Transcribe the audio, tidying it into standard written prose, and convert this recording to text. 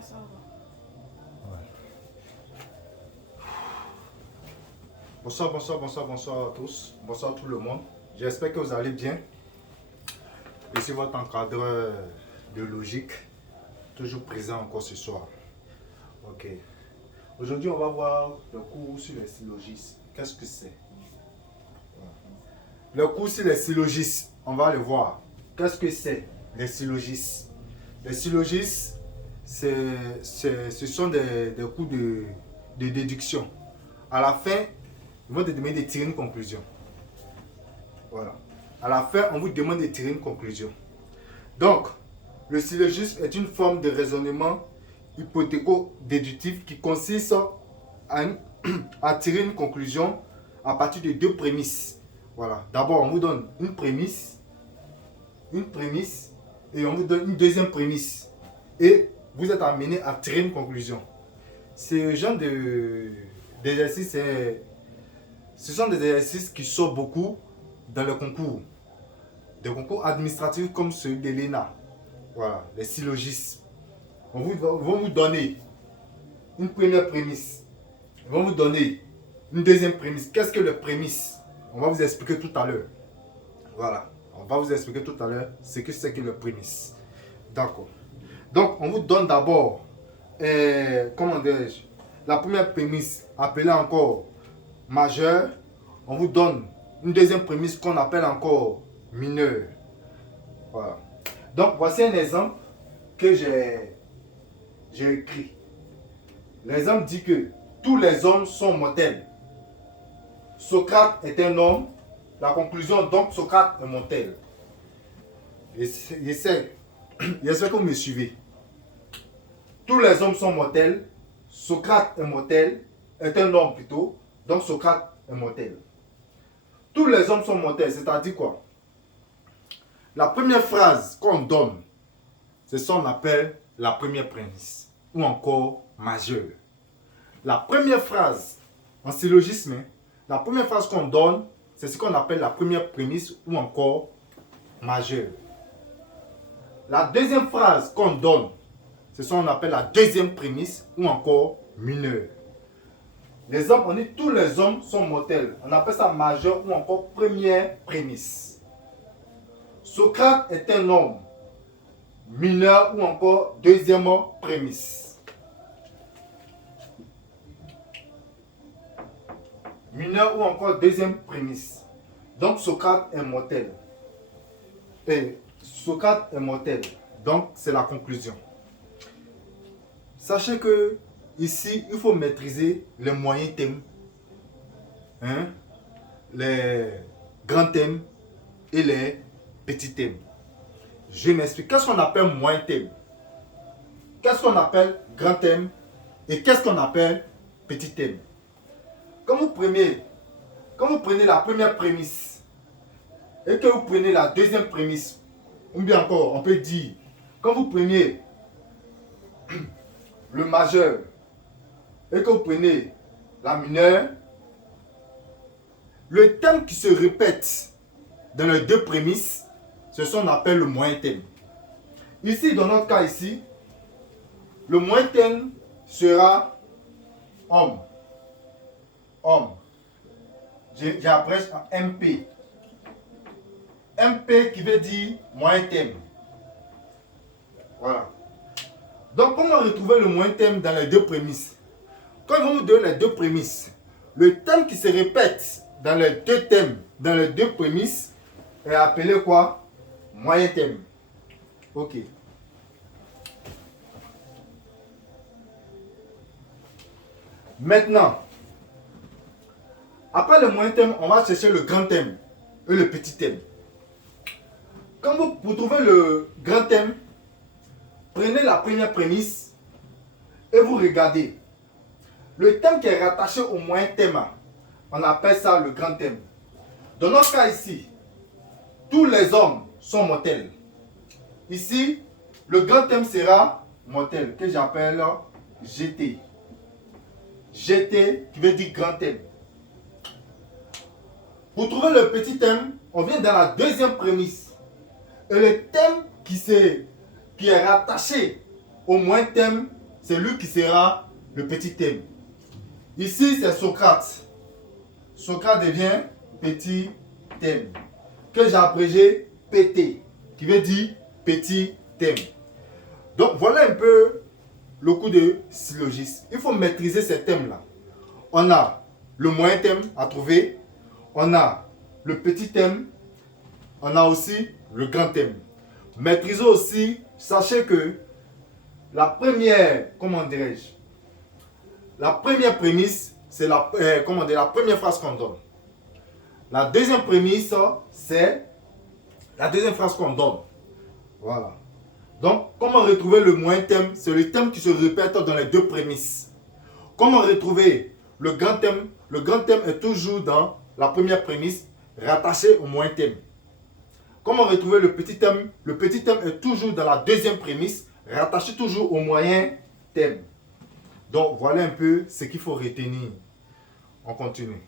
ça va. Ouais. Bonsoir, bonsoir, bonsoir, bonsoir à tous. Bonsoir tout le monde. J'espère que vous allez bien. Je suis votre encadreur de logique, toujours présent encore ce soir. Ok. Aujourd'hui, on va voir le cours sur les syllogismes. Qu'est-ce que c'est? Le cours sur les syllogismes, on va le voir. Qu'est-ce que c'est, les syllogismes? Les syllogismes, ce sont des cours de déduction. À la fin, ils vont te demander de tirer une conclusion. Voilà. À la fin, on vous demande de tirer une conclusion. Donc, le syllogisme est une forme de raisonnement hypothéco-déductif qui consiste à tirer une conclusion à partir de deux prémisses. Voilà. D'abord, on vous donne une prémisse, et on vous donne une deuxième prémisse. Et vous êtes amené à tirer une conclusion. Ce genre d'exercice, ce sont des exercices qui sortent beaucoup dans le concours. Des concours administratifs comme celui de l'ENA. Voilà, les syllogismes. Ils vont vous donner une première prémisse. Ils vont vous donner une deuxième prémisse. Qu'est-ce que le prémisse? On va vous expliquer tout à l'heure. Voilà, on va vous expliquer tout à l'heure ce que c'est que le prémisse. D'accord. Donc, on vous donne d'abord, comment dirais-je, la première prémisse appelée encore majeure. On vous donne une deuxième prémisse qu'on appelle encore mineure. Voilà. Donc, voici un exemple que j'ai écrit. L'exemple dit que tous les hommes sont mortels. Socrate est un homme. La conclusion, donc, Socrate est mortel. J'espère que vous me suivez. Tous les hommes sont mortels. Socrate est mortel. Est un homme plutôt. Donc, Socrate est mortel. Tous les hommes sont mortels. C'est-à-dire quoi? La première phrase qu'on donne, c'est ce qu'on appelle la première prémisse. Ou encore majeure. La première phrase, en syllogisme, la première phrase qu'on donne, c'est ce qu'on appelle la première prémisse ou encore majeure. La deuxième phrase qu'on donne, c'est ce qu'on appelle la deuxième prémisse ou encore mineure. L'exemple, on dit tous les hommes sont mortels. On appelle ça majeure ou encore première prémisse. Socrate est un homme. Mineur ou encore deuxième prémisse. Mineur ou encore deuxième prémisse. Donc Socrate est mortel. Et Socrate est mortel. Donc c'est la conclusion. Sachez que ici, il faut maîtriser les moyens thèmes, les grands thèmes et les petits thèmes. Je m'explique. Qu'est-ce qu'on appelle moyen thème? Qu'est-ce qu'on appelle grand thème? Et qu'est-ce qu'on appelle petit thème? Quand vous prenez la première prémisse et que vous prenez la deuxième prémisse, ou bien encore, on peut dire, quand vous prenez le majeur et que vous prenez la mineure, le thème qui se répète dans les deux prémisses, c'est ce qu'on appelle le moyen thème. Ici, dans notre cas ici, le moyen thème sera homme. Homme. J'abrège en MP. MP qui veut dire moyen thème. Voilà. Donc, comment retrouver le moyen thème dans les deux prémisses? Quand ils vont nous donner les deux prémisses, le thème qui se répète dans les deux thèmes, dans les deux prémisses, est appelé quoi? Moyen thème. Ok. Maintenant, après le moyen thème, on va chercher le grand thème et le petit thème. Quand vous trouvez le grand thème, prenez la première prémisse et vous regardez. Le thème qui est rattaché au moyen thème, on appelle ça le grand thème. Dans notre cas ici, tous les hommes sont mortels. Ici, le grand thème sera mortel, que j'appelle GT. GT qui veut dire grand thème. Pour trouver le petit thème, on vient dans la deuxième prémisse. Et le thème qui est rattaché au moyen thème c'est lui qui sera le petit thème. Ici, c'est Socrate. Socrate devient petit thème, que j'ai abrégé PT, qui veut dire petit thème. Donc, voilà un peu le coup de syllogisme. Il faut maîtriser ces thèmes-là. On a le moyen thème à trouver, on a le petit thème, on a aussi le grand thème. Maîtrisez aussi, sachez que la première, comment dirais-je, la première prémisse, c'est la première phrase qu'on donne. La deuxième prémisse, c'est la deuxième phrase qu'on donne. Voilà. Donc, comment retrouver le moyen thème? C'est le thème qui se répète dans les deux prémisses. Comment retrouver le grand thème? Le grand thème est toujours dans la première prémisse, rattaché au moyen thème. Comment retrouver le petit thème? Le petit thème est toujours dans la deuxième prémisse, rattaché toujours au moyen thème. Donc, voilà un peu ce qu'il faut retenir. On continue.